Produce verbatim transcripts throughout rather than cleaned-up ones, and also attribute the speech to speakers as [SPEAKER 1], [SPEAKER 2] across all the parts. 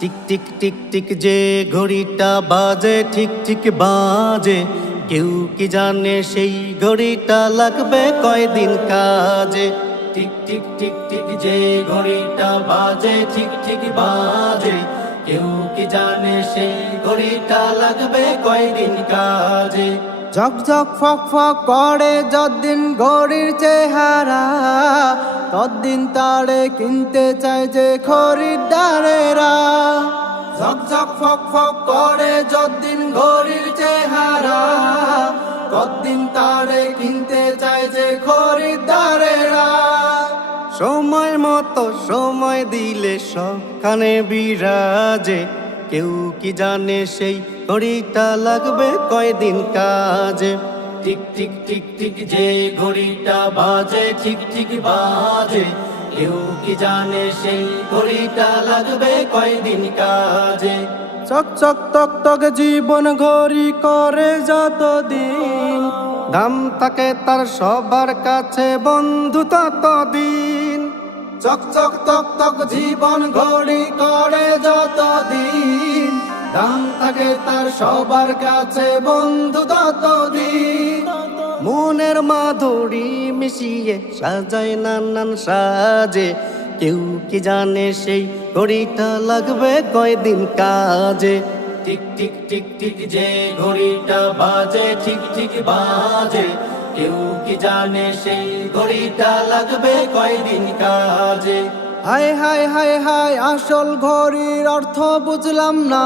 [SPEAKER 1] Tick tick tick tick যে ঘড়িটা বাজে ঠিক ঠিক বাজে, কেউ কি জানে সেই ঘড়িটা লাগবে কয়দিন কাজে। টিক টিক টিক টিক যে ঘড়িটা বাজে ঠিক ঠিক বাজে, কেউ কি জানে সেই ঘড়িটা লাগবে কয়দিন কাজে।
[SPEAKER 2] ঝকঝক ফক ফক করে যতদিন ঘড়ির চেহারা, ততদিন তারে কিনতে চায় যে খরিদ্দারেরা। ঝকঝক ফক ফক করে যতদিন ঘড়ির চেহারা, ততদিন তারে কিনতে চায় যে খরিদ্দারেরা।
[SPEAKER 1] সময় মতো সময় দিলে সবখানে বিরাজে, কেউ কি জানে সেই ঘড়িটা লাগবে কয়দিন কাজে। টিক টিক টিক টিক যে ঘড়িটা বাজে ঠিক ঠিক বাজে, কেউ কি জানে সেই ঘড়িটা লাগবে কয়দিন কাজে।
[SPEAKER 2] চক চক তক তক জীবন ঘড়ি করে যতদিন,
[SPEAKER 1] দাম থাকে তার সবার কাছে বন্ধু ততদিন।
[SPEAKER 2] চক চক তক তক জীবন ঘড়ি করে যতদিন, দাম থাকে তার সবার কাছে বন্ধু ততদিন।
[SPEAKER 1] মনের মাধুরী মিশিয়ে সাজায় নানান সাজে, কেউ কি জানে সেই ঘড়িটা লাগবে কয়দিন কাজে। টিক টিক টিক টিক যে ঘড়িটা বাজে ঠিক ঠিক বাজে, কেউ কি জানে সেই ঘড়িটা লাগবে কয়দিন কাজে।
[SPEAKER 2] হায় হায় হায় হায় আসল ঘড়ির অর্থ বুঝলাম না,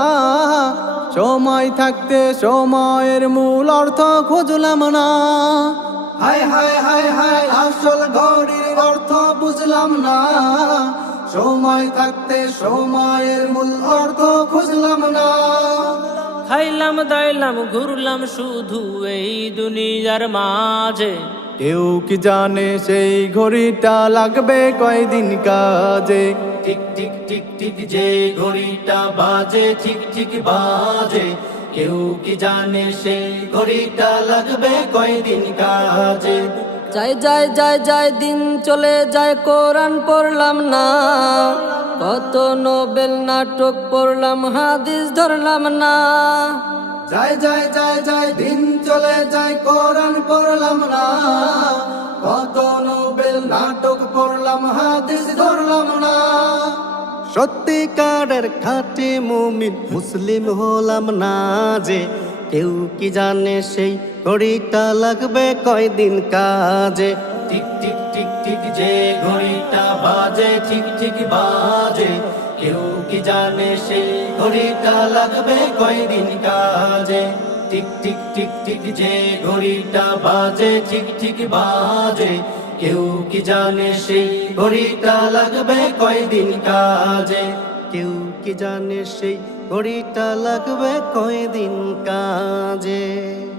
[SPEAKER 2] সময় থাকতে সময়ের মূল অর্থ খুঁজলাম না। হায় হায় হায় হায় আসল ঘড়ির অর্থ বুঝলাম না, সময় থাকতে সময়ের মূল অর্থ খুঁজলাম না।
[SPEAKER 3] খাইলাম দাইলাম ঘুরলাম শুধু এই দুনিয়ার মাঝে,
[SPEAKER 2] কেউ কি জানে সেই ঘড়িটা লাগবে কয়দিন কাজে।
[SPEAKER 1] টিক টিক টিক টিক যে ঘড়িটা বাজে ঠিক ঠিক বাজে, কেউ কি জানে সেই ঘড়িটা লাগবে কয়দিন কাজে।
[SPEAKER 3] যাই যাই যাই যাই দিন চলে যায় কোরআন পড়লাম না, কত নোবেল নাটক পড়লাম হাদিস ধরলাম না।
[SPEAKER 2] যাই যাই যাই যাই দিন চলে যায় কোরআন পড়লাম না, কত নোবেল নাটক পড়লাম হাদিস ধরলাম না।
[SPEAKER 1] সত্যিকারের খাঁটি মুমিন মুসলিম হলাম না যে, কেউ কি জানে সেই ঘড়িটা লাগবে কয়দিন কাজে। টিক টিক টিক টিক যে ঘড়িটা বাজে ঠিক ঠিক বাজে, কেউ কি জানে সেই ঘড়িটা লাগবে কয়দিন কাজে। টিক টিক টিক টিক যে ঘড়িটা বাজে ঠিক ঠিক বাজে, কেউ কি জানে সেই ঘড়িটা লাগবে কয়দিন কাজে। কেউ কি জানে সেই ঘড়িটা লাগবে কয়দিন কাজে।